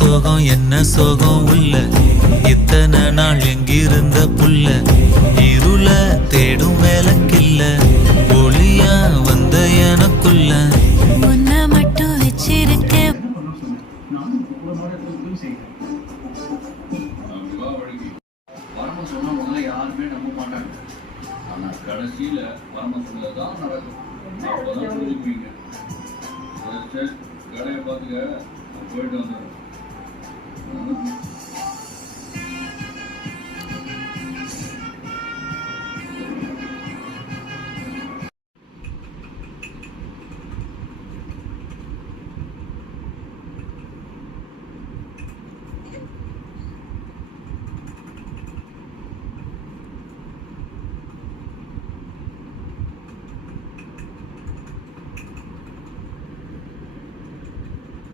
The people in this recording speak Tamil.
சோகம் என்ன சோகம் உள்ள இத்தனை நாள் எங்கிருந்த புல்ல இருள தேடும் வேலைக்கில்ல ஒளியா வந்த எனக்குள்ள உன்னை மட்டும் வச்சிருக்கேன். யாருமே நம்ப மாட்டாங்க. ஆனா கடைசியில பரம சொல்லதான் நடக்கும். அப்பதான் புரிஞ்சுப்பீங்க. கடையை பார்த்துக்க, போயிட்டு வந்துடுறேன்.